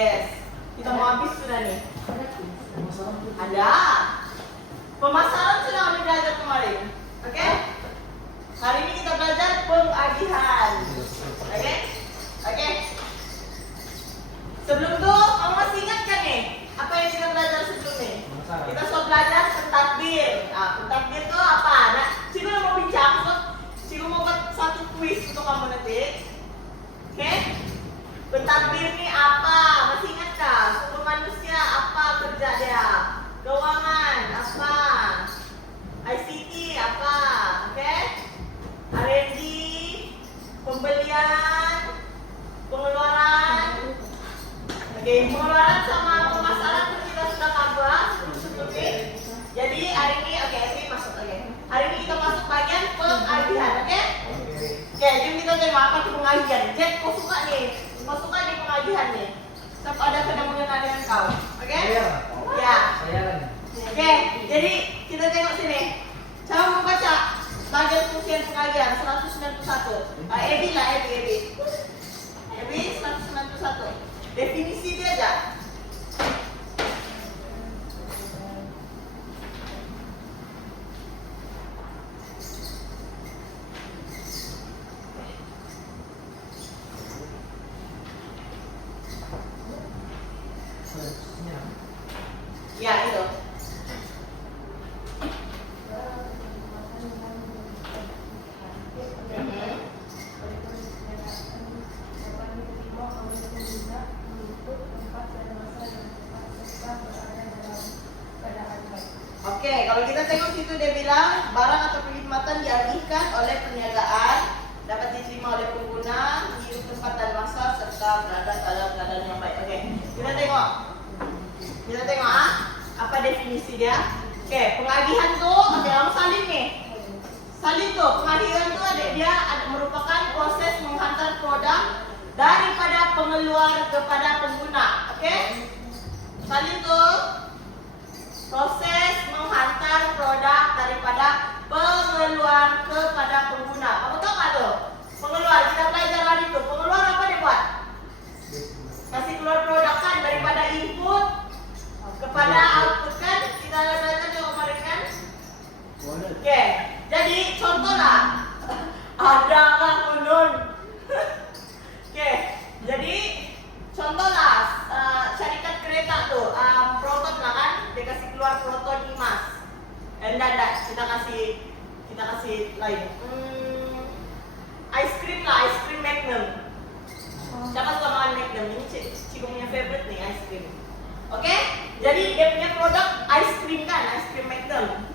Yes. Kita mau habis sudah nih. Ada. Pemasaran sudah kami belajar kemarin. Oke? Hari ini kita belajar pengagihan. Oke? Oke? Sebelum itu, kamu masih ingat kan nih? Apa yang kita belajar sebelum ini? Kita sudah belajar pentadbir. Nah, pentadbir itu apa? Nah, Ciku mau bincang, Ciku mau buat satu kuis untuk kamu nanti. Oke? Pentadbir ini apa? Masih ingat kah? Sumber manusia apa kerja dia? Keuangan apa? ICT apa? Oke? R&D, pembelian, pengeluaran. Oke, pengeluaran sama pemasaran kita sudah cover sebelumnya. Jadi hari ini, oke, ini masuk lagi. Hari ini kita masuk bagian pengagihan, oke? Oke, jadi kita tengok apa itu pengagihan. Jack, kau suka nih? Kau suka nih pengagihan nih? Tetap ada kena mengenai dengan kau, oke? Ya. Oke, jadi kita tengok sini. Cara membaca bagian fungsi pengagihan 191. Ebi lah, Ebi 191. Definisi dia aja. Ya, itu. Oke, kalau kita tengok situ dia bilang barang atau perkhidmatan dialihkan oleh perniagaan dapat diterima oleh pengguna mengikut tempat dan masa serta berada dalam keadaan yang baik. Oke, kita tengok apa definisi dia. Oke, pengagihan tuh, oke, kamu salin nih. Salin tuh, pengagihan tuh dia merupakan proses menghantar produk daripada pengeluar kepada pengguna. Oke, salin tuh. Proses menghantar produk daripada pengeluar kepada pengguna. Kamu tahu nggak tuh? Pengeluar, kita belajar hari itu. Pengeluar apa dia buat? Kasih keluar produk kan daripada input kepada output kan? Kita belajar juga kemarin kan? Oke, jadi contoh lah. Ada nggak menun? Oke, jadi contoh lah. Syarikat kereta tuh, Proton lah kan? Dia kasih keluar Proton Imas. Enggak, kita kasih lain. Ice cream lah, ice cream Magnum. Siapa suka makan Magnum? Ini Cikgu punya favorite nih, ice cream. Oke? Jadi dia punya produk ice cream kan, ice cream Magnum.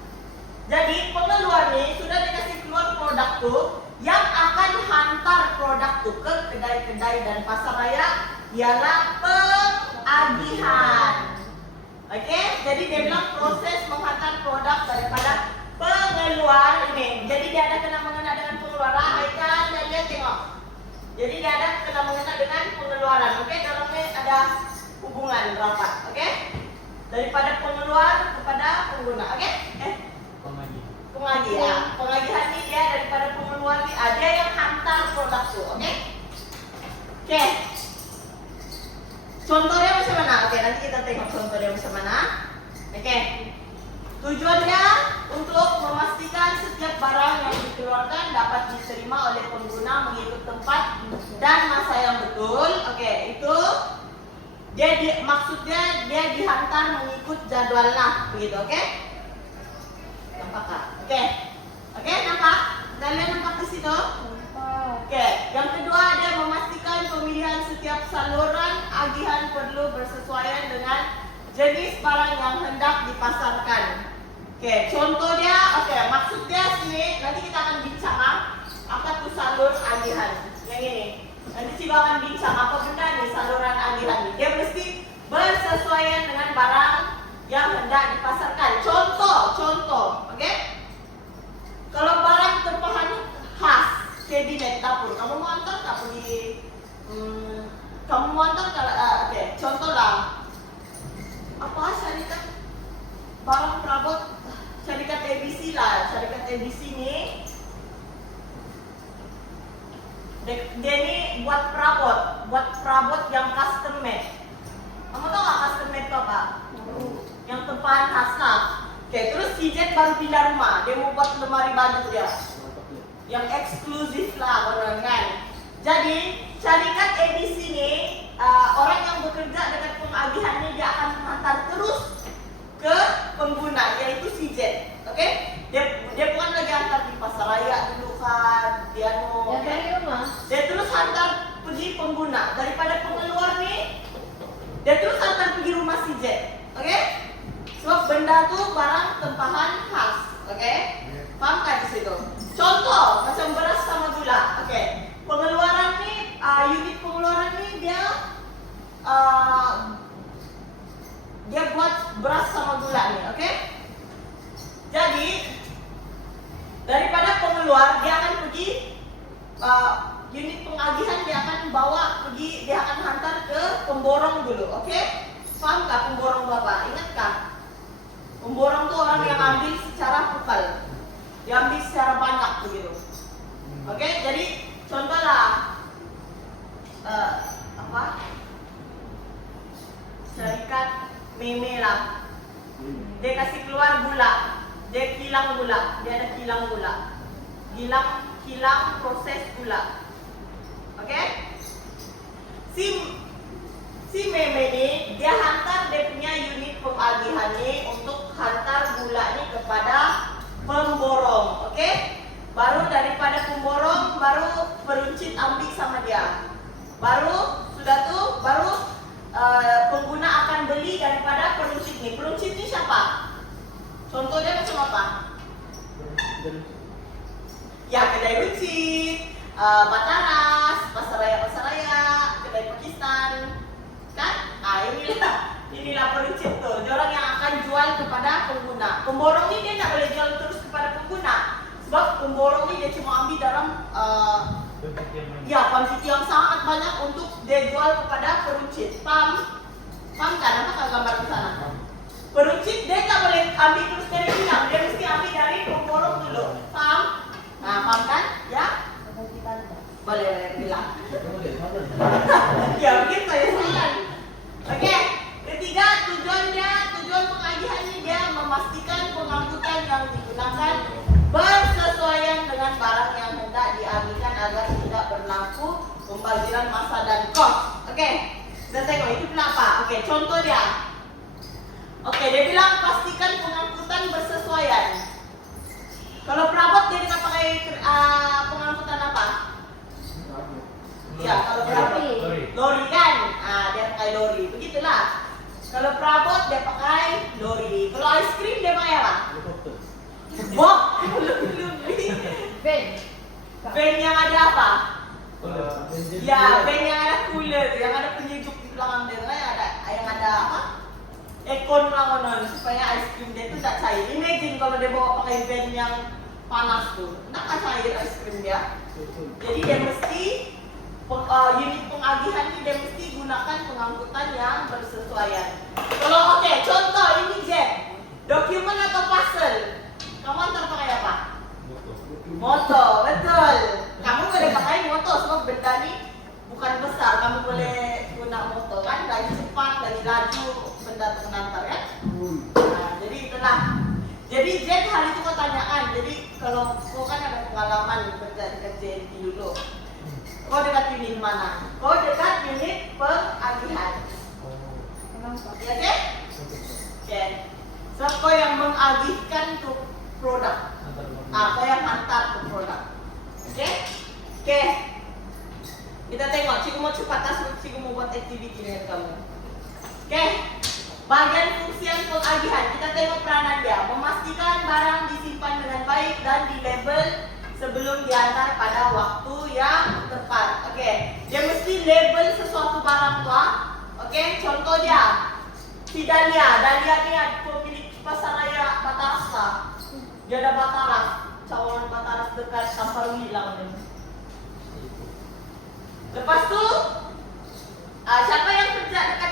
Jadi pengeluar nih sudah dikasih keluar produk tuh yang akan hantar produk tuh ke kedai-kedai dan pasar raya ialah pengagihan. Oke, jadi dia bilang proses menghantar produk daripada pengeluar ini. Jadi dia ada kena mengena dengan pengeluaran. Aikan dan lihat tengok. Jadi dia ada kena mengena dengan pengeluaran. Oke, dalamnya ada hubungan rapat. Oke, daripada pengeluar kepada pengguna. Oke, pengagihan. Pengagihan ini dia daripada pengeluar ini ada yang hantar produk tuh. Oke. Oke. Contohnya macam mana? Oke, nanti kita tengok contohnya macam mana. Oke. Tujuannya untuk memastikan setiap barang yang dikeluarkan dapat diterima oleh pengguna mengikut tempat dan masa yang betul. Oke, itu maksudnya dia dihantar mengikut jadwal lah, begitu. Oke? Nampak tak? Oke, nampak? Kalian nampak ke situ? Oke, yang kedua dia memastikan pemilihan setiap saluran agihan perlu bersesuaian dengan jenis barang yang hendak dipasarkan. Oke, contoh dia, maksud dia sini nanti kita akan bincang apa tuh salur agihan. Yang ini. Nanti Cikgu akan bincang apa benda nih saluran agihan. Dia mesti bersesuaian dengan barang yang hendak dipasarkan. Contoh, oke? Kalau barang tempahan khas kabinet dapur, kamu mau antar tak pergi? Kamu mau antar kalau contoh lah. Apa syarikat barang perabot syarikat ABC lah, syarikat ABC ni dia ni buat perabot yang custom made. Kamu tahu nggak custom made itu apa? Yang tempahan khas lah. Oke, terus si Jet baru pindah rumah, dia mau buat lemari baju dia, yang eksklusif lah orang kan. Jadi syarikat ABC ini orang yang bekerja dengan pengagihannya dia akan menghantar terus ke pengguna, yaitu si Jet. Oke? Dia bukan lagi hantar di pasaraya dulu kan, dia mau. Dari rumah. Dia terus hantar pergi pengguna daripada pengeluar nih. Dia terus hantar pergi rumah si Jet. Oke? Sebab benda tuh barang tempahan khas. Oke? Paham kan di situ? Contoh macam beras sama gula. Oke? Pengeluaran nih, unit pengeluaran nih dia buat beras sama gula nih. Oke? Jadi daripada pengeluar dia akan pergi unit pengagihan, dia akan bawa pergi, dia akan hantar ke pemborong dulu. Oke? Paham gak pemborong Bapak? Ingat kah? Pemborong tuh orang yang ambil secara vokal, diambil secara banyak begitu. Oke, jadi contohlah syarikat meme lah, dia kasih keluar gula, dia kilang gula, dia ada kilang gula, kilang proses gula. Oke, si meme ini dia hantar dia punya unit pengagihannya untuk hantar gula ini kepada pemborong. Oke? Baru daripada pemborong baru peruncit ambil sama dia. Baru pengguna akan beli daripada peruncit ini. Peruncit ini siapa? Contohnya macam apa? Ya, kedai runcit, Bataras, pasaraya, kedai Pakistan. Kan? Inilah peruncit tuh. Dia orang yang akan jual kepada pengguna. Pemborong ini dia tak boleh jual terus kepada pengguna. Sebab pemborong ini dia cuma ambil dalam kuantiti yang sangat banyak untuk dia jual kepada peruncit. Paham kan? Apa gambar di sana? Peruncit dia tak boleh ambil terus dari kilang. Dia mesti ambil dari pemborong dulu. Paham? Nah, paham kan? Ya? Boleh bilang. Ya, begitu ya sayang. Oke, ketiga tujuan pengagihannya dia memastikan pengangkutan yang digunakan bersesuaian dengan barang yang hendak diambilkan agar tidak berlaku pembaziran masa dan kos. Oke, kita tengok itu kenapa. Oke, contoh dia. Oke, dia bilang pastikan pengangkutan bersesuaian. Kalau perabot dia dengan pakai pengangkutan apa? Ya, kalau perabot lori kan, dia pakai lori. Begitulah. Kalau perabot dia pakai lori. Kalau ice cream dia pakai apa? Box. Van yang ada apa? Ya, van yang ada cooler, yang ada penyejuk di belakang dia, yang ada apa? Ekon lah supaya ice cream dia itu tak cair. Imagine kalau dia bawa pakai van yang panas tuh, tak cair ice cream dia. Jadi dia mesti unit pengagihan ini dia mesti gunakan pengangkutan yang bersesuaian. Kalau contoh ini Jet, dokumen atau parcel, kamu antar pakai apa? Motor, betul. Kamu boleh pakai motor sebab benda ini bukan besar, kamu boleh guna motor kan, lagi cepat, lagi laju, benda pengantar kan? Nah, jadi itulah. Jadi Jet hal itu kau tanyakan. Jadi kalau kau kan ada pengalaman kerja di JNT dulu. Kau dekat unit mana? Kau dekat unit pengagihan. Ya, Jet? Oke. So, kau yang mengagihkan ke produk. Kau yang hantar ke produk. Oke. Kita tengok. Cikgu mau cepat cikgu mau buat aktiviti dengan kamu. Oke. Bagian fungsian pengagihan. Kita tengok peranan dia. Memastikan barang disimpan dengan baik dan dilabel sebelum diantar pada waktu yang tepat. Oke, dia mesti label sesuatu barang tua. Oke, contoh dia si Dahlia ni pemilik pasaraya Bataras lah. Dia ada Bataras, cawangan Bataras dekat Kamparwi lah. Lepas tu siapa yang kerja dekat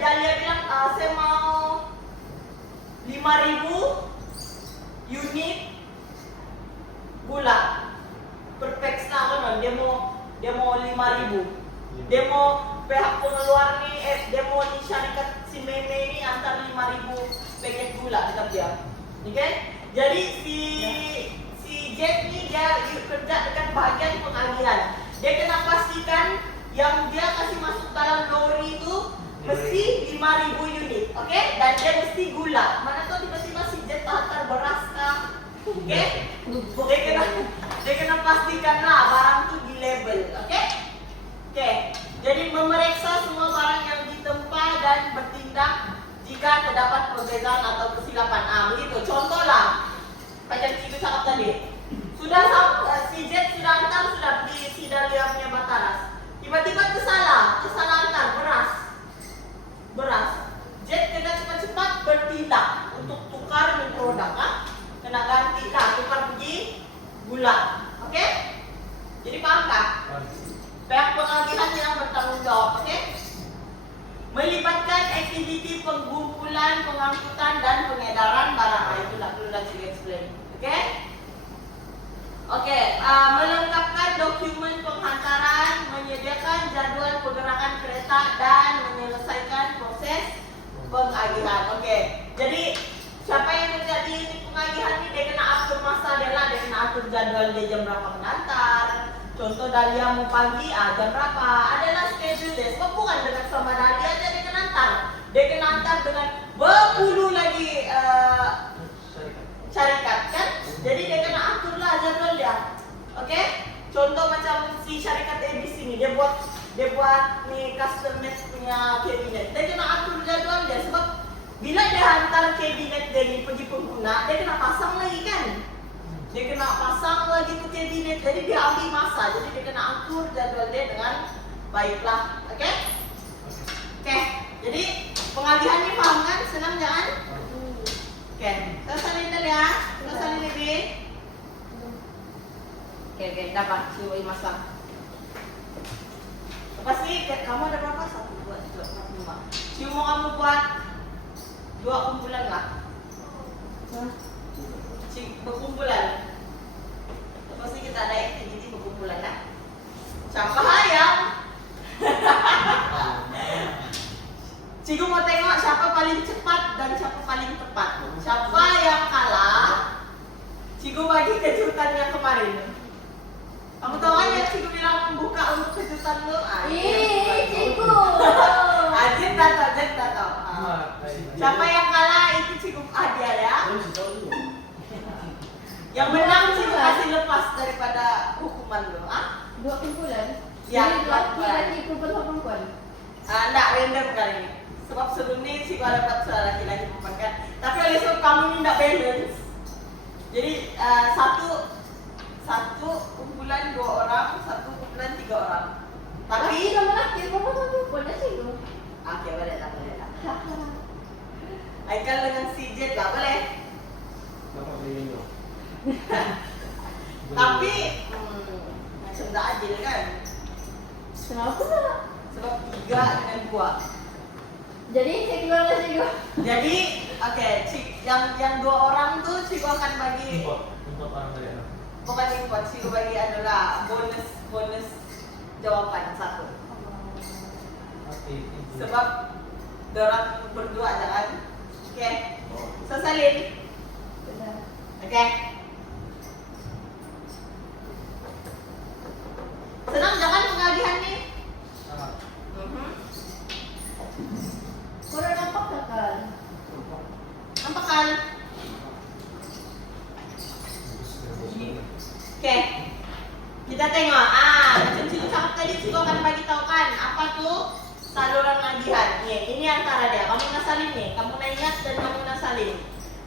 Dahlia bilang saya mau 5.000 unit gula per peks lah kan, dia mau 5.000. Dia mau pihak pengeluar nih, demo di syarikat si Meme ini antar 5.000 paket gula tetap dia. Oke? Jadi si Jack nih dia kerja dekat bagian pengagihan. Dia kena pastikan yang dia kasih masuk dalam lori itu mesti 5.000 unit, oke? Dan dia mesti gula. Mana tuh tiba-tiba si Jack hantar beras kah? Oke? Dia kena pastikan lah barang tuh di label, oke? Oke. Jadi memeriksa semua barang yang ditempa dan bertindak jika terdapat perbedaan atau kesilapan. Begitu. Contoh lah, macam Ciku cakap tadi. Si Jet sudah antar, sudah di si Dalia punya Bataras. Tiba-tiba kesalah antar beras. Jet kena cepat-cepat bertindak untuk tukar produk, kena ganti lah, tukar pergi gula, oke? Jadi paham tak? Pihak pengagihan yang bertanggung jawab, oke? Melibatkan aktiviti pengumpulan, pengangkutan dan pengedaran barang. Itu tak perlu lagi explain, oke? Oke, melengkapkan dokumen penghantaran, menyediakan jadwal pergerakan kereta dan menyelesaikan proses pengagihan. Oke, jadi siapa yang menjadi pengagihan ini dia kena atur masa dia lah, dia kena atur jadwal dia jam berapa menantar. Contoh Dalia mau pagi, jam berapa? Adalah schedule dia. Sebab bukan dekat sama Dalia dia kena antar. Dia kena antar dengan berpuluh lagi syarikat kan? Jadi dia kena atur lah jadwal dia. Oke? Contoh macam si syarikat ABC ni dia buat ni custom made punya kabinet. Dia kena atur jadwal dia sebab bila dia hantar kabinet dia ni pergi pengguna, dia kena pasang lagi kan? Dia kena pasang lagi tu kabinet. Jadi dia ambil masa. Jadi dia kena atur jadwal dia dengan baiklah. Oke? Oke. Jadi pengagihan ni faham kan? Senang jangan? Oke, kita salin dulu ya. Kita salin lebih. Oke, dapat. Siwa masak. Lepas ni, kamu ada berapa? 1, 2, 3, 4, 5. Siwa mau kamu buat 2 kumpulan lah. Berkumpulan. Lepas ni kita ada aktiviti berkumpulan lah. Siapa yang? Cikgu mau tengok siapa paling cepat dan siapa paling tepat. Siapa yang kalah, Cikgu bagi kejutan yang kemarin. Kamu tahu kan yang Cikgu bilang membuka untuk kejutan lo? Cikgu. Jen tak tahu. Siapa yang kalah itu Cikgu hadiah ya. Yang menang Cikgu kasih lepas daripada hukuman lo. 2 kumpulan? Ya, Jadi laki-laki perempuan. Enggak, random kali ini. Sebab sebelum ni Cikgu ada dapat soal laki-laki perempuan kan. Tapi oleh sebab kamu ni tidak balance, jadi satu kumpulan 2 orang, satu kumpulan 3 orang. Tapi sama laki perempuan dah Cikgu. Okey, boleh lah. Aikal dengan si Jet lah, boleh? Bapak beli minum. Tapi macam tak adil kan? Kenapa tak? Sebab 3 dengan 2. Jadi Cikgu lah Cikgu. Jadi, yang 2 orang tu Cikgu akan bagi Untuk orang dari anak. bukan import, Cikgu bagi adalah bonus jawapan 1. Oke. Sebab dorang berdua jangan. Oke. So salin. Benar. Oke. Senang jangan pengagihan ni? Sangat. Korang nampak tak kan? Nampak kan? Oke. Kita tengok. Macam Cikgu cakap tadi, Cikgu akan bagi tahu kan apa tuh saluran agihan. Ini antara dia. Kamu nak salin nih. Kamu nak ingat dan kamu nak salin.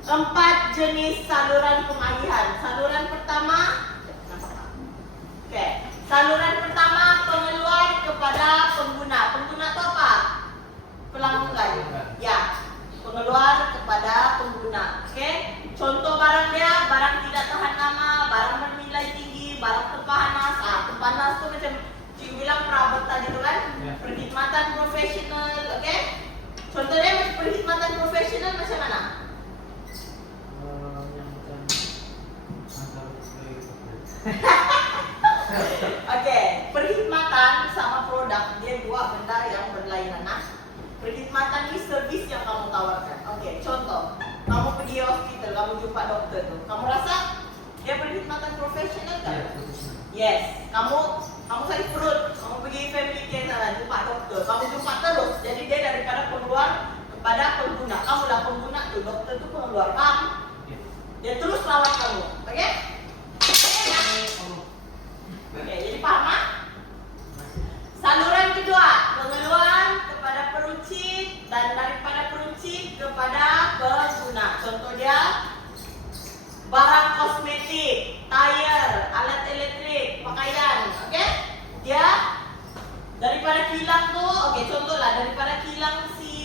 4 jenis saluran pengagihan. Saluran pertama, nampak tak? Oke. Saluran pertama pengeluar kepada pengguna. Pengguna itu apa? Pelanggan. Ya. Pengeluar kepada pengguna. Oke. Contoh barang dia, barang tidak tahan lama, barang bernilai tinggi, barang terpanas. Terpanas itu macam Cikgu bilang perabot tadi tu kan? Ya. Perkhidmatan profesional, oke? Contohnya perkhidmatan profesional macam mana? Yang bukan antar Oke, perkhidmatan sama produk dia 2 benda profesional kan? Iya, profesional. Yes, kamu sakit perut, kamu pergi family care sana, jumpa dokter, kamu jumpa terus. Jadi dia daripada pengeluar kepada pengguna, kamu lah pengguna tuh, dokter tuh pengeluar, paham? Iya. Dia terus rawat kamu, oke? Oke, jadi paham ah? Saluran kedua, pengeluaran kepada peruncit dan daripada peruncit kepada pengguna. Contoh dia, barang kosmetik, tayar, alat elektrik, pakaian, oke? Dia daripada kilang tuh, oke, contoh lah daripada kilang si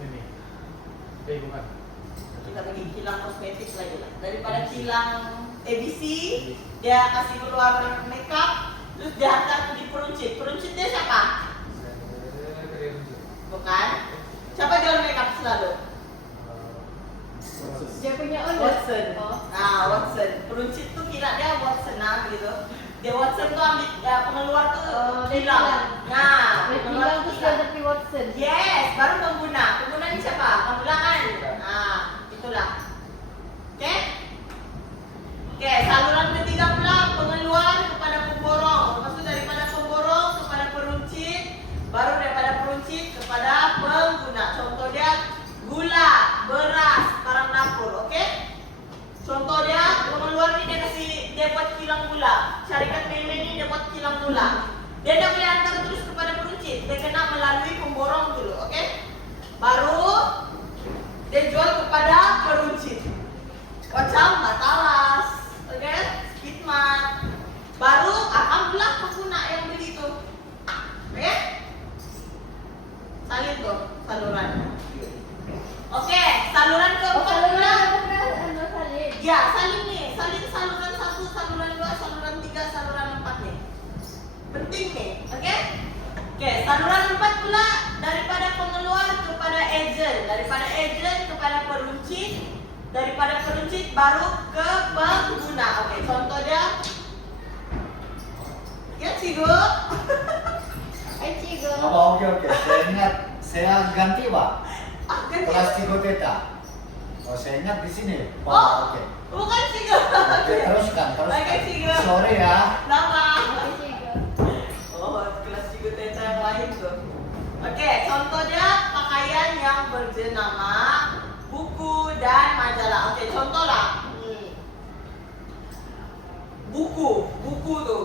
Ini. Bukan. kita bagi kilang kosmetik lagi lah. Daripada kilang ABC, dia kasih keluar makeup, terus dia hantar pergi peruncit. Peruncit dia siapa? Bukan? Siapa jual makeup selalu? Dia punya owner. Watson. Oh. Nah, Watson. Peruncit tuh kira dia Watson nah gitu. Dia Watson tuh ambil pengeluar tuh dia kilang. kilang. Nah, Dia pengeluar bilang tuh kilang. sudah tapi Watson. Yes, baru pengguna. Pengguna ini siapa? Kamu bilang kan? Nah, itulah. Oke? Oke, saluran ketiga pula pengeluaran kepada pemborong. Maksud daripada pemborong kepada peruncit, baru daripada peruncit kepada pengguna. Contoh dia gula, beras, barang dapur, oke? Contoh dia pengeluaran ini dia buat kilang gula. Syarikat Meme ini dia buat kilang gula. Dia tidak boleh antar terus kepada peruncit. Dia kena melalui pemborong dulu, oke? Baru dia jual kepada peruncit. Macam Batalas, oke? Speedmart. Baru alhamdulillah pengguna yang beli itu. Oke? Salin tuh saluran. Oke, saluran Oh, keempat kalau pula. anu salin. Ya, salin nih. Salin saluran 1, saluran 2, saluran 3, saluran 4 nih. Penting nih, oke? Oke, saluran 4 pula daripada pengeluar kepada agent, daripada agent kepada peruncit, daripada peruncit baru ke pengguna. Oke, contoh dia. Ya, Cigo. Hai Cigo. Oh, oke. Saya ingat, saya ganti Pak. Ah, ganti. Kelas 3 beta. Oh, saya ingat di sini. Pak. Oh, Oke. bukan Cigo. Oke, teruskan. Oke, Cigo. Sorry ya. Nama. Hai Cigo. Oh, kelas Cigo Teta yang lain tuh. Oke, contohnya pakaian yang berjenama buku dan majalah. Oke, contoh lah. Buku tuh.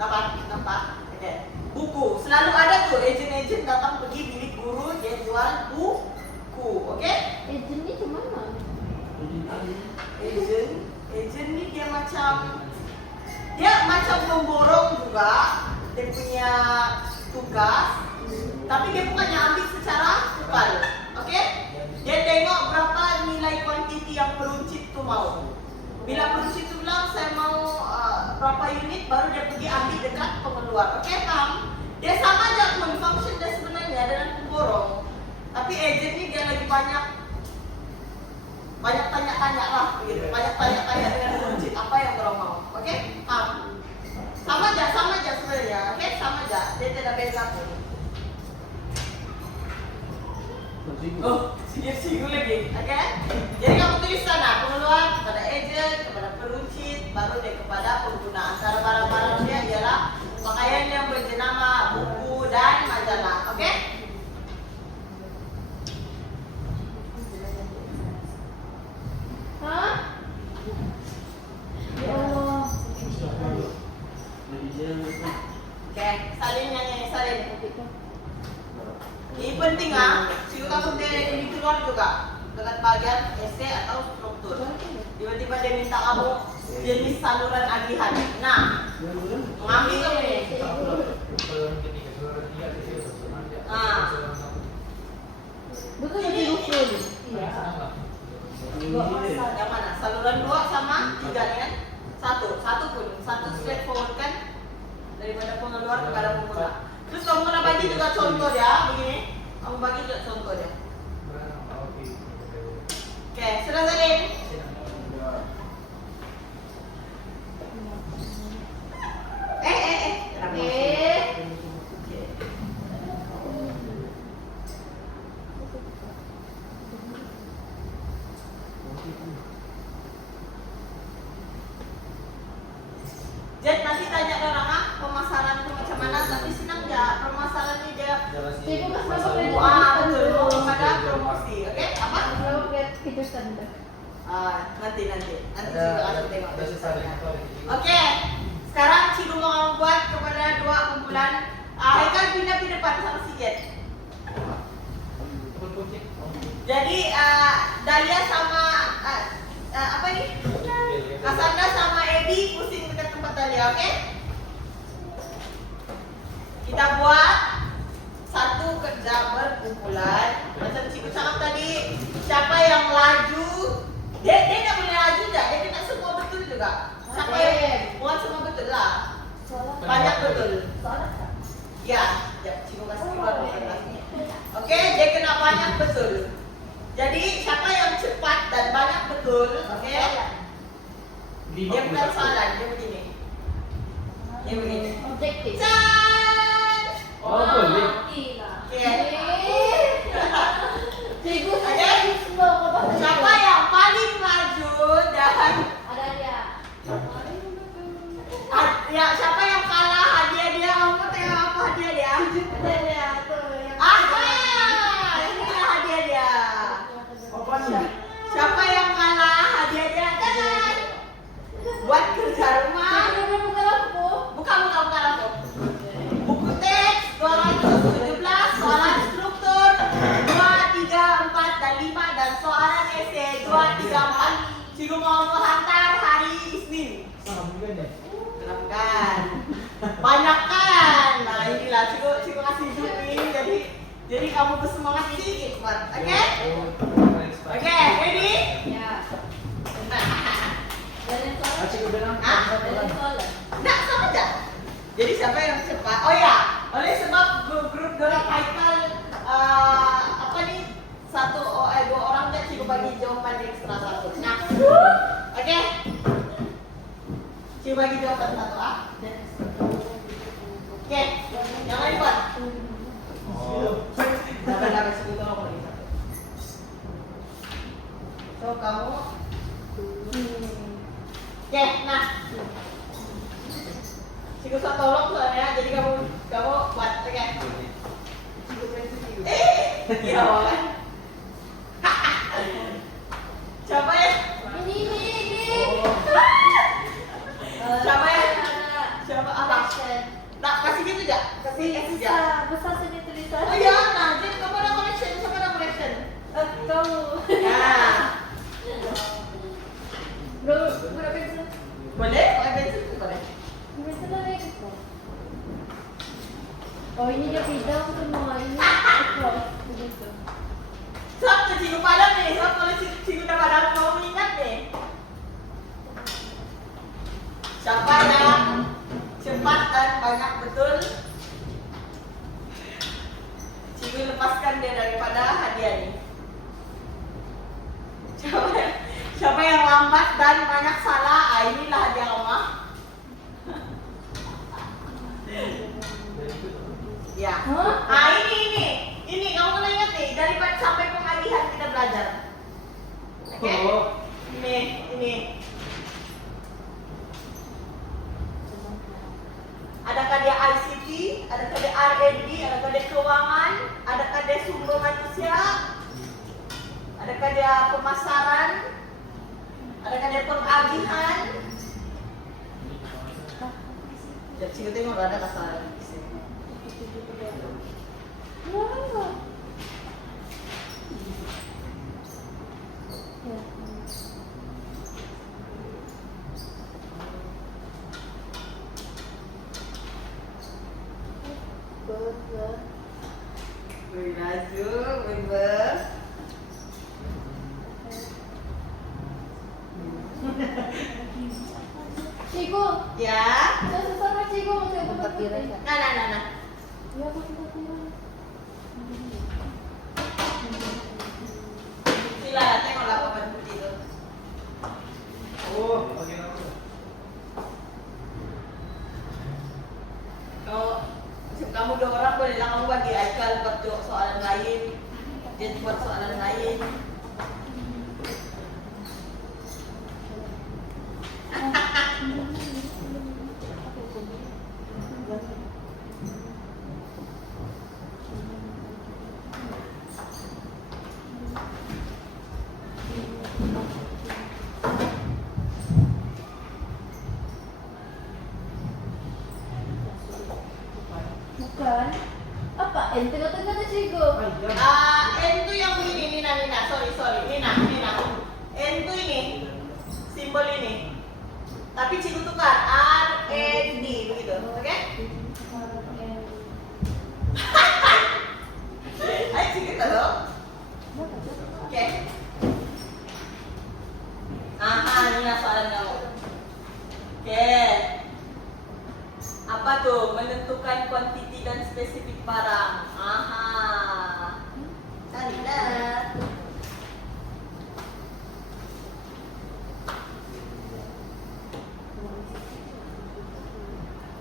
Nampak? Oke. Buku. Selalu ada tuh agent-agent datang pergi bilik guru dia jual buku. Oke? Agent ni macam mana? Agent ni dia macam memborong juga. Dia punya tugas, tapi dia bukannya ambil secara tukar. Oke? Dia tengok berapa nilai kuantiti yang peruncit tu mau. Bila peruncit tu bilang saya mau berapa unit, baru dia pergi ambil dekat pengeluar. Oke, paham? Dia sama aja pun function dia sebenarnya dengan pemborong. Tapi agent ni dia lagi banyak tanya-tanya lah gitu. Banyak tanya-tanya dengan peruncit apa yang orang mau. Oke? Paham? Sama aja sebenarnya. Oke? Sama aja. Dia tidak beda pun. Oh, singgung lagi. Oke? Jadi kamu tulis sana pengeluaran kepada agent, kepada peruncit, baru deh kepada pengguna. Antara barang-barang dia ialah pakaian yang berjenama buku dan majalah. Oke? Hah? Ya Allah. Oke, salin yang ini salin. Ini penting ah. Siapa takut dia ini keluar juga dekat bagian essay atau struktur. Tiba-tiba dia minta kamu jenis saluran agihan. Nah, mengambil kamu nih. Betul lagi rusun. Iya. Yang mana? Saluran 2 sama 3 kan? Satu pun. Satu straightforward kan? Daripada pengeluar kepada pengguna. Terus kamu kena bagi juga contoh dia begini. Kamu bagi juga contoh dia. Oke, sudah salin. Kenapa? Oke. tanya orang pemasaran itu macam mana, tapi senang nggak permasalahannya dia. Cikgu nggak selalu lihat Betul, mau kepada promosi, oke? Apa? nggak selalu lihat kejutan dah. Nanti juga Ada akan tengok. sesari. Oke, sekarang Cikgu mau buat kepada dua kumpulan. Haikal pindah ke depan sama sikit. Jadi Dahlia sama apa ini? Cassandra sama Ebi pusing dekat tempat Dahlia, oke? Kita buat satu kerja berkumpulan. Macam Cikgu cakap tadi, siapa yang laju, dia tak boleh laju je, dia kena semua betul juga. Siapa yang buat semua betul lah. Banyak betul. Ya, Cikgu kasih keluar kertasnya. Oke, dia kena banyak betul. Jadi siapa yang cepat dan banyak betul, oke? Dia bukan soalan, dia begini. Dia begini. Objektif. Can! Oh, boleh. Oke. Cikgu Oke. saya semua apa? Siapa yang paling maju dan Ada dia. ya siapa yang kalah hadiah dia? Kamu tengok apa hadiah dia? Ada dia tuh yang. Inilah hadiah dia. Apa sih? Siapa yang kalah hadiah dia? Dan buat kerja rumah. Cikgu udah buka lampu. Bukan lampu. Buku teks 217, soalan struktur 2, 3, 4 dan 5 dan soalan esai 2, 3, 4. Cikgu mau menghantar hari Isnin. Kan banyak kan. Nah inilah cikgu kasih zoom ini, jadi kamu bersemangat sedikit buat. Oke? Oke, ready? Ya. Nah, Dan yang soalan. Acik udah nampak. Dan yang soalan. enggak sama aja. Jadi siapa yang cepat? Oh ya, oleh sebab grup Dora Haikal apa nih? Dua orang dia cikgu bagi jawaban ekstra satu. Nah, oke. Cikgu bagi jawaban satu Oke, jangan dibuat. Dapat segitu aku lagi satu. So kamu. Oke, nah. Cikgu so tolong soalnya, jadi kamu buat, oke? Iya kan? Siapa ya? Ini. Siapa ya? Siapa apa? Action. Nak kasih gitu aja? Kasih aja. Besar sini tulisan. Oh iya, nah, jadi kamu ada collection, siapa ada collection? Kamu. Ya, Bro, berapa pensil? boleh? Pakai pensil itu boleh. Pensil ada yang itu. Oh ini dia bidang semua ini. Cross begitu. Sob, ke cikgu padam nih, sob kalau cikgu udah padam kamu mengingat nih. Siapa yang cepat dan banyak betul? Cikgu lepaskan dia daripada hadiah ini. Siapa yang lambat dan banyak salah? Inilah hadiah kamu. Ya. Ini kamu kena ingat nih, daripada sampai pengalihan kita belajar. Oke? Ini. Adakah dia ICT, adakah dia R&D, adakah dia keuangan, adakah dia sumber manusia, adakah dia pemasaran, adakah dia pengagihan. Jadi cikgu tengok ada kasar di sini. Wow. Bernaju, Ber. Cikgu, Ya. saya sesama cikgu mau saya buka piring. Nah. Ya, aku buka piring. Sila, tengoklah papan putih itu. Oh, bagian apa? Kamu dua orang boleh lah kamu bagi Aikal buat soalan lain, dia buat soalan lain. Cigo. N itu yang ini, Nina. Sorry. Nina. N itu ini. Simbol ini. Tapi Cigo tukar. R, N, D. Begitu. Oke? Ayo Cigo tahu. Oke. Aha, Nina soalan kamu. Oke. Apa tuh? Menentukan kuantiti dan spesifik barang. Aha. Nina.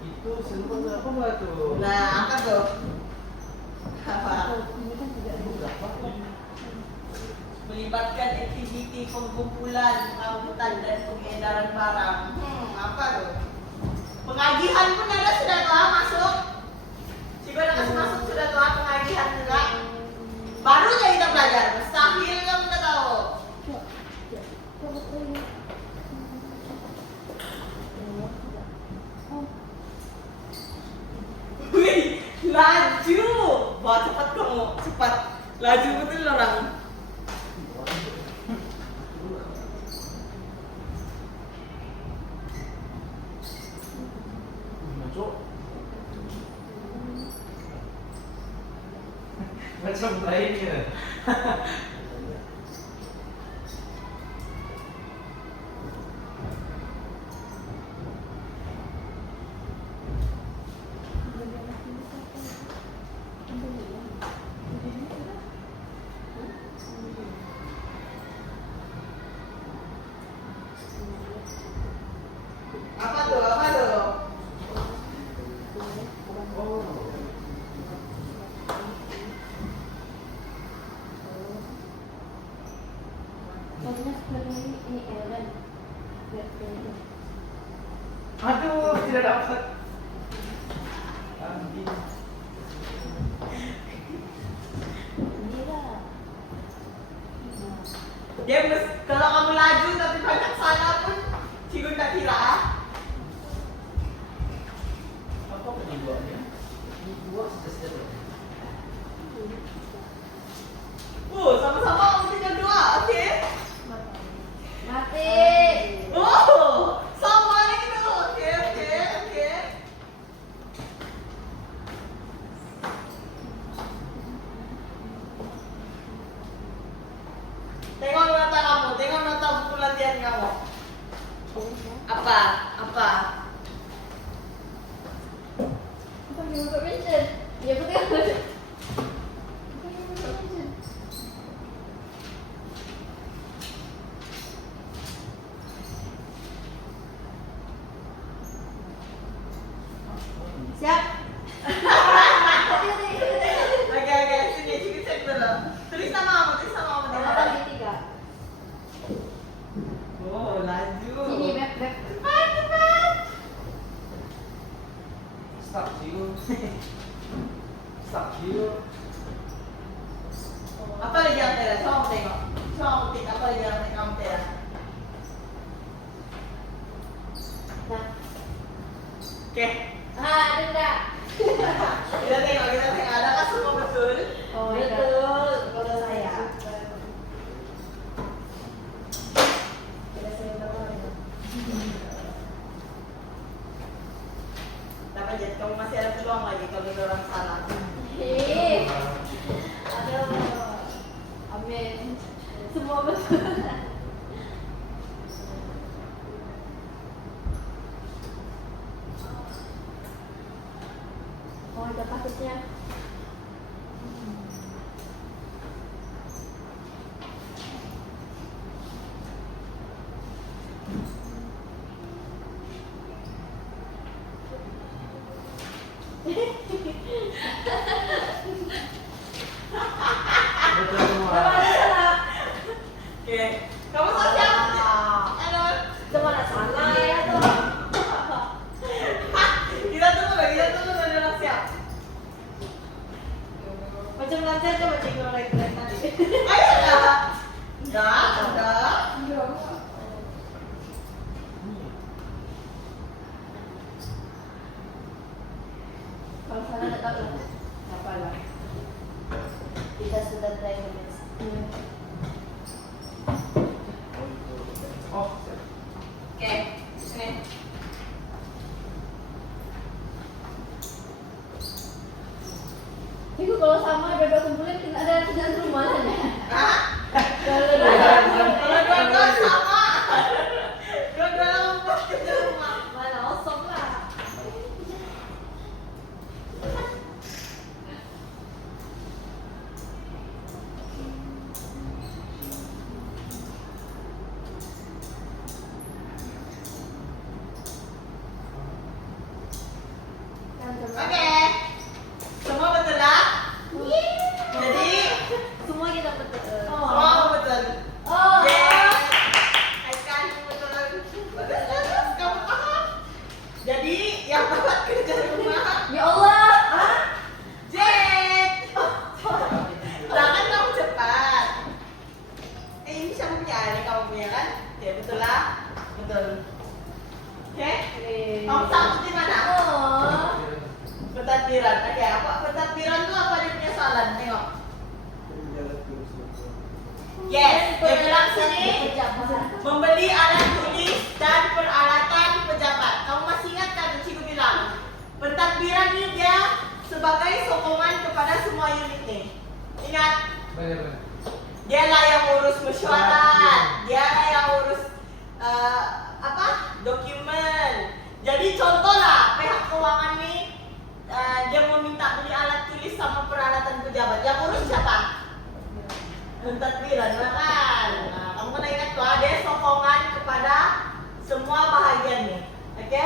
Itu sebut apa nggak tuh? Nah, apa tuh? Apa? Ini kan juga Melibatkan aktiviti pengumpulan, pengangkutan dan pengedaran barang. Apa tuh? Pengajian pun ada sudah tuh masuk. Juga ada kasih masuk sudah tuh pengajian juga. Baru aja kita belajar. Mustahil kamu udah tahu. Wih, laju. Wah cepat kamu, cepat. Laju betul orang. Cuk. Macam lainnya. Apa tuh? Apa tuh? Oh. Maksudnya sebenarnya ini Ellen. Aduh, tidak dapat. Anjing. Dia kalau kamu laju tapi banyak salah pun Cigun tak kira. Apa penyebabnya? Ini dua sudah. Sama-sama kamu tinggal dua, oke? Mati. Oh, sama itu, oke. Tengok nota kamu, tengok nota buku latihan kamu. Apa? Bukan yang untuk mention. Ya betul. Bukan yang untuk mention. Siap. Oke, sini Cigun cek dulu. Tulis sama kamu. Nomor lagi 3. Oh, laju. Sini back. Cepat. Stop you. Apa lagi yang tera? Coba kamu tengok. Apa lagi yang kamu tera? Nah. Oke. Denda. Kita tengok. Adakah semua betul? Oh, Betul. Kalau saya. Tidak saya tahu. Dapat jadi kamu masih ada peluang lagi kalau ada orang salah. Aduh. Amin. Semua betul. Oh, ada kasusnya. Betul semua. Oke. Kamu sudah siap? Halo. Semua ada salah ya tuh. Kita tunggu ada orang siap. Macam lancar coba cek dulu lagi tadi. Ayo dah. Dah. Kalau salah tak tahu lah. Apa lah. kita sudah try this. Oh, siap. Oke, ini. Itu kalau sama dua kumpulin kita ada kerjaan rumah aja. Hah? Kalau Kalau dua-dua sama. Dua-dua lompat ke rumah. mana kosong lah. Oke. Semua betul lah? Jadi, Semua kita betul. semua betul. Oh. Yes. Aikan betul. Bagus, kamu paham. Jadi, yang dapat kerja rumah, Ya Allah. Jet. Jangan kamu cepat. Ini siapa punya? Ini kamu punya kan? Ya betul lah. Betul. Oke? Kamu sanggup di mana? Oh. Pentadbiran. Oke, apa pentadbiran itu apa dia punya soalan? Tengok. Yes, dia bilang sini membeli alat tulis dan peralatan pejabat. Kamu masih ingat kan Cikgu bilang? Pentadbiran ini dia sebagai sokongan kepada semua unit nih. Ingat? Benar-benar. Dia lah yang urus mesyuarat, dia lah yang urus dokumen. Jadi contohlah pihak keuangan nih dia meminta beli alat tulis sama peralatan pejabat. Yang urus siapa? Pentadbiran kan. Nah, kamu kena ingat tuh ada sokongan kepada semua bahagian nih. Oke?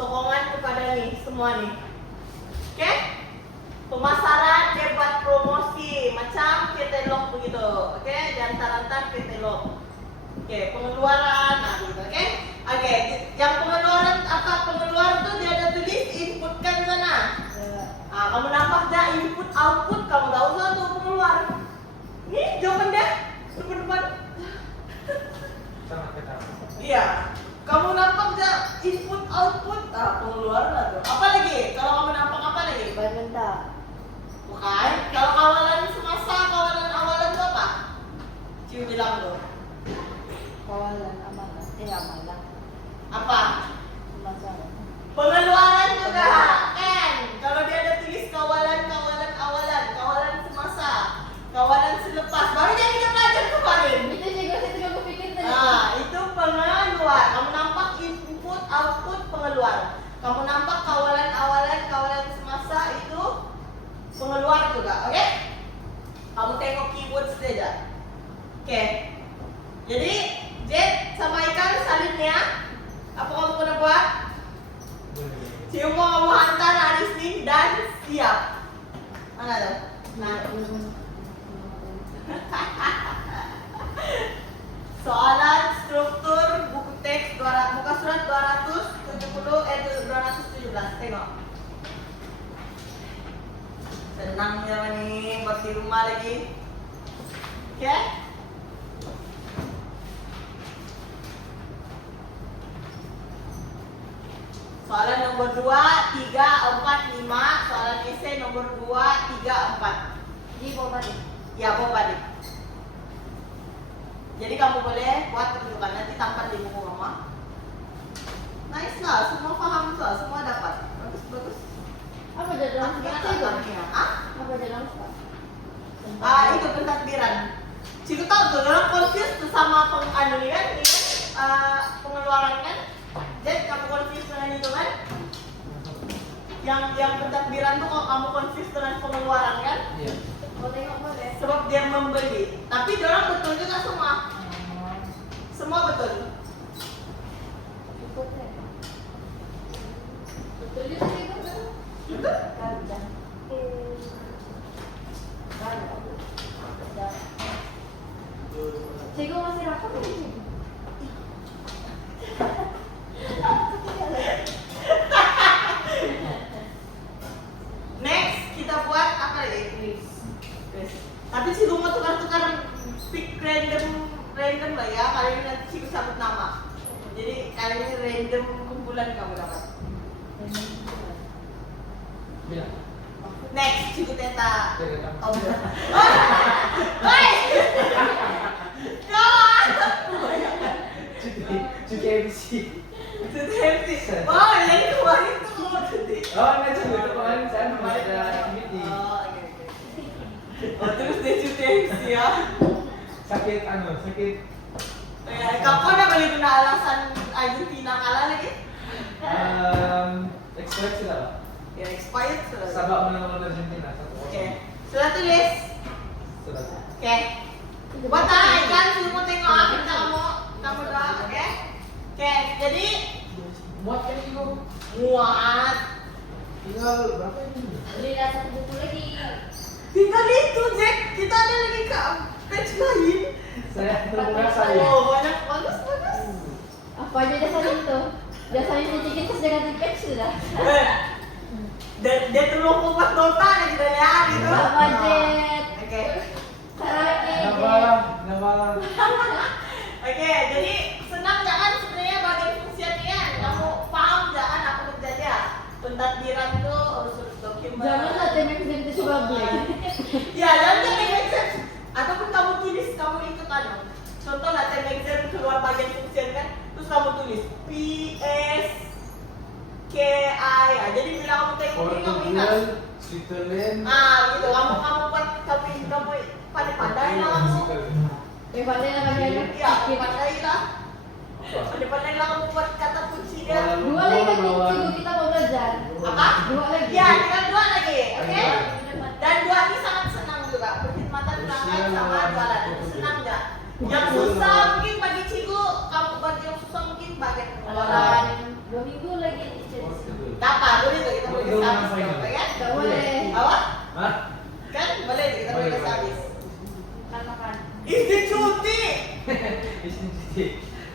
Sokongan kepada nih semua nih. Oke? Pemasaran dia buat promosi macam katalog begitu. Oke? Jantar-antar katalog. Oke, pengeluaran nah gitu, oke? Oke, yang pengeluaran pengeluaran tuh dia ada tulis inputkan sana. Ah, kamu nampak dah input output kamu tahu tuh pengeluar. Ini jawaban dia depan-depan. Sangat ketat. Iya. Kamu nampak dah input output pengeluaran lah tuh. Apa lagi? Kalau kamu nampak apa lagi? Benda. Bukan. Kalau kawalan semasa, kawalan awalan itu apa? Cium bilang tuh. Kawalan amanah. Amanah. Apa? Masalah. Pengeluaran juga kan. Kalau dia ada tulis kawalan awalan, kawalan semasa, kawalan selepas. Baru yang kita belajar kemarin. Itu juga saya tidak kepikir tadi. Nah, itu pengeluar. Kamu nampak input, output, pengeluar. Kamu nampak kawalan awalan, kawalan semasa itu pengeluar juga, oke? Kamu tengok keyword saja. Oke. Jadi, Jet sama Ikan salinnya. Apa kamu kena buat? Cium kamu hantar hari Senin dan siap. Mana tuh? Nah. Soalan struktur buku teks muka surat 217. Tengok. Senang ya nih buat di rumah lagi. Oke? Soalan nomor 2, 3, 4, 5. Soalan esai nomor 2, 3, 4. Di bawah balik. Ya, bawa balik. Jadi kamu boleh buat tunjukkan nanti tampal di buku mama. Nice lah, semua paham lah, semua dapat. Bagus. Apa ada dalam Ingat seperti itu? antaranya. Ah? Apa ada dalam seperti? Itu pentadbiran. Cikgu tahu tuh, orang confused tuh sama ini kan, pengeluaran kan. Jadi kamu confused dengan itu kan? Yang pentadbiran tuh kalau kamu confused dengan pengeluaran kan? Iya. Mau tengok boleh? Sebab dia membeli. Tapi orang betul juga semua. Semua betul. Cukup ya. Betul juga itu kan? Betul? Kaca. Kaca. Cikgu masih rapat kan cikgu? Next, kita buat apa lagi? Quiz. Tapi si mau tukar-tukar pick random lah ya. Kali ini nanti si sabut nama. Jadi kali ini random kumpulan kamu dapat. Bila? Aku Next, cikgu Teta. Tidak ada. Oh, Hei! Kawan! Cuci MC. Cuti MC. Wow, yang kemarin tuh mau cuti. Oh, enggak cuci. Kemarin saya memang ada meeting. Oh, oke. Oh, terus dia cuti MC ya. Sakit. Kamu udah beli guna alasan Argentina kalah lagi? Expired sudah lah. Ya, expired sudah. Sabak menang lawan Argentina 1-0. Oke. Sudah tulis. Sudah. Oke. Buat kan semua tengok apa kamu doa, oke? Oke, jadi Muat kan itu? muat. Tinggal berapa ini? Belilah satu buku lagi. Tinggal itu, Jack. Kita ada lagi ke page lain. Saya terbuka saya. Oh, banyak bagus. Apa aja dasarnya itu? Dasarnya sedikit terus jangan di-patch sudah. Dia terlalu kuat nota lagi dari hari itu. Pak budget. Oke. Sarangnya. Namalam. Oke, jadi senang nggak kan sebenarnya bagian fungsinya? Kamu paham nggak kan apa kerjanya? Pentadbiran itu urus dokumen. Janganlah temek itu coba beli. Ya, jangan temek ataupun kamu tulis, kamu ikut anu. Contoh lah temek keluar bagian fungsi kan, terus kamu tulis PS KI. Ya, jadi bila kamu tengok ini kamu ingat. Switzerland. Gitu. Kamu buat kamu pandai-pandai lah kamu. Pandai lah pandai. Iya, pandai lah. Pandai lah kamu buat kata kunci dia. Dua lagi kan cikgu kita mau belajar. Apa? Dua lagi. Ya, tinggal dua lagi, oke? Dan dua ini sangat senang juga. Perkhidmatan pelanggan sama jualan. Senang nggak? Yang susah mungkin bagi cikgu, kamu bagi yang susah mungkin bagian pengeluaran. 2 minggu lagi. Tak apa, boleh tuh kita boleh Itu habis, ngapain? ya? Enggak boleh. Apa? Hah? Kan boleh kita boleh Boleh. habis. Makan. Ini cuti. Isin cuci.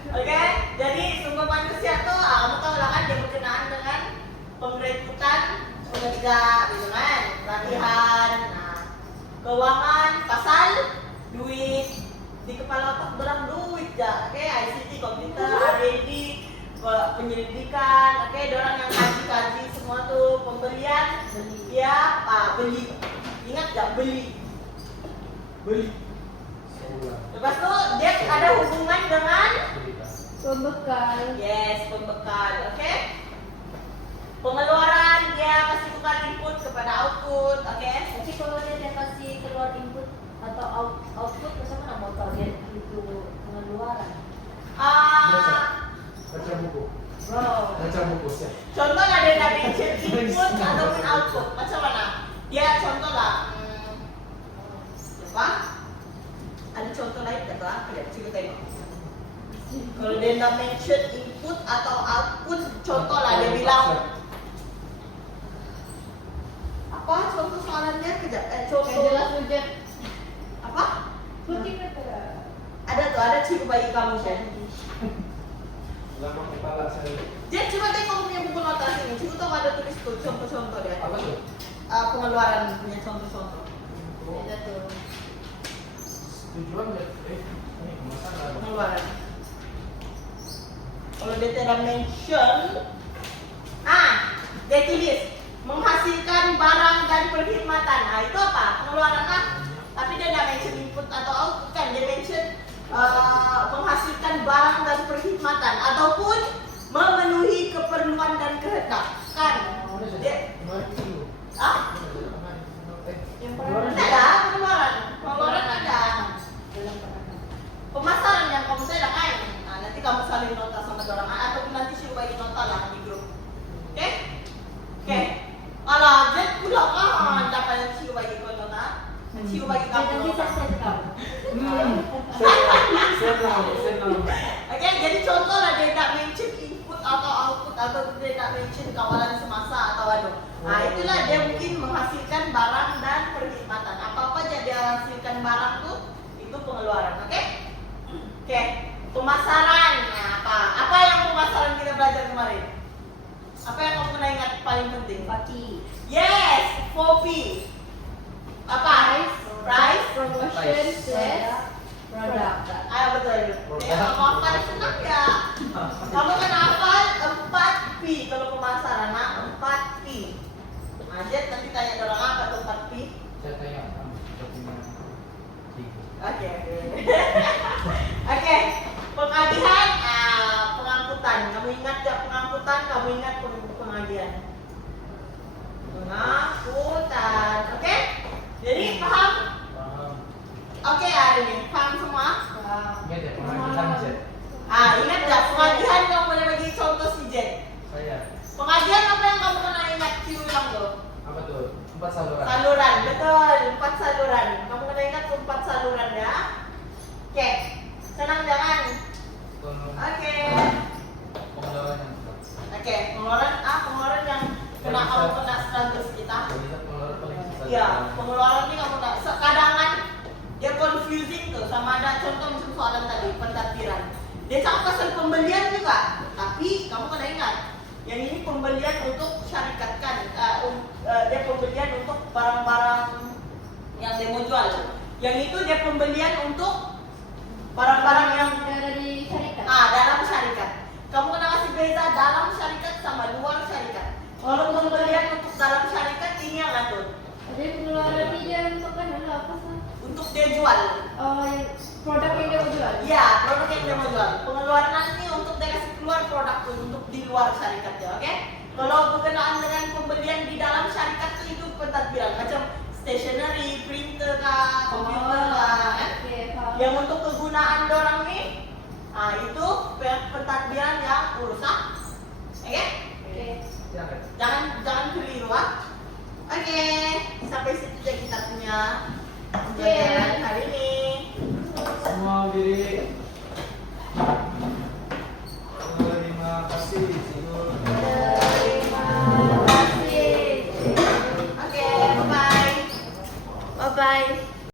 Oke, jadi sumber manusia tuh, kamu tahu lah kan dia berkenaan dengan pengrekrutan pekerja, gitu kan, latihan, keuangan, pasal, duit, di kepala otak berang duit ya, oke, ICT, komputer, R&D, penyelidikan, oke, orang yang kaji semua tuh pembelian, ya, beli, ingat gak beli. Lepas itu dia ada hubungan dengan Pembekal. yes, pembekal, oke? Pengeluaran dia kasih tukar input kepada output, oke? Tapi kalau dia kasih keluar input atau output, masa mana mau tahu dia itu pengeluaran? Baca buku. Wow. Baca buku sih. Contoh lah dia dari input ataupun output, macam mana? Dia contoh lah, apa? Ada contoh lain tak tuh? Kita coba tengok. Kalau dia nak mention input atau output, contoh lah dia bilang apa? Contoh soalannya kejap. Contoh Jelas hujan. apa? Putih kata. Ada tuh, ada cikgu bagi kamu Shen. Lama kepala saya. Dia coba tengok punya buku nota sini. Cikgu tahu ada tulis tuh contoh-contoh dia. Apa tuh? Pengeluaran punya contoh-contoh. Ada tuh. Tujuan nggak? Ini kemasan Pengeluaran. Kalau dia tidak mention, dia tulis menghasilkan barang dan perkhidmatan. Itu apa? Pengeluaran lah. Tapi dia tidak mention input atau output kan? Dia mention menghasilkan barang dan perkhidmatan ataupun memenuhi keperluan dan kehendak kan? Dia, Yang ada pengeluaran. Pengeluaran ada. Pemasaran yang kamu saya kan? Nanti kamu saling nota sama orang ataupun nanti siu bagi nota lah di grup. Oke? Oke. Alah, Jack pula kan dapat yang siu bagi kau nota. Siu bagi kamu nanti nota. saya send kau. Saya tahu. Oke, jadi contoh lah dia tak mention input atau output atau dia tak mention kawalan semasa atau anu. Itulah dia mungkin menghasilkan barang dan perkhidmatan. Apa-apa aja dia hasilkan barang tuh itu pengeluaran, oke? Oke, pemasaran. Apa yang pemasaran kita belajar kemarin? Apa yang kamu pernah ingat paling penting? Paki. Yes, 4P. Apa? Price. Promotion slash product. Betul. Ya, kamu hafal senang ya. Kamu kan hafal 4P kalau pemasaran, 4P. Jet nanti tanya orang apa tuh Oke. Oke. Pengagihan, pengangkutan. Kamu ingat gak pengangkutan? Kamu ingat pengagihan? Pengangkutan. Oke? Jadi paham? Paham. Oke, hari ini paham semua? Ingat ya pengajian Jet. Ingat gak pengagihan kamu boleh bagi contoh si Jen? Saya. Pengagihan apa yang kamu pernah ingat si ulang tuh? Apa tuh? 4 saluran. Saluran, betul. 4 saluran. Kamu pernah ingat 4 saluran ya? Oke. Senang jangan? Oke. Pengeluaran yang besar. Oke, pengeluaran yang kena kamu kena status kita. Jadi pengeluaran paling besar. Ya, pengeluaran ini kamu tak kadang kan dia confusing tuh sama ada contoh misal soalan tadi pentadbiran. Dia cakap pasal pembelian juga, tapi kamu kena ingat yang ini pembelian untuk syarikatkan, dia pembelian untuk barang-barang yang dia mau jual. Yang itu dia pembelian untuk barang-barang yang ada di syarikat. dalam syarikat. Kamu kena kasih beda dalam syarikat sama luar syarikat. Kalau pembelian untuk dalam syarikat ini yang atur. Jadi pengeluaran ini dia untuk kan apa sih? Untuk dia jual. Oh, yang produk yang dia mau jual. Iya, produk yang dia mau jual. Pengeluaran nanti untuk dia kasih keluar produk tuh untuk di luar syarikat ya, oke? Kalau berkenaan dengan pembelian di dalam syarikat tuh itu pentadbiran macam stationery, printer kah, komputer kah, kan? Oke, paham. Yang untuk kegunaan dorang nih, itu pentadbiran yang urusan, oke? Oke. Jangan keliru Oke, sampai situ aja kita punya Oke. pembelajaran hari ini. Semua diri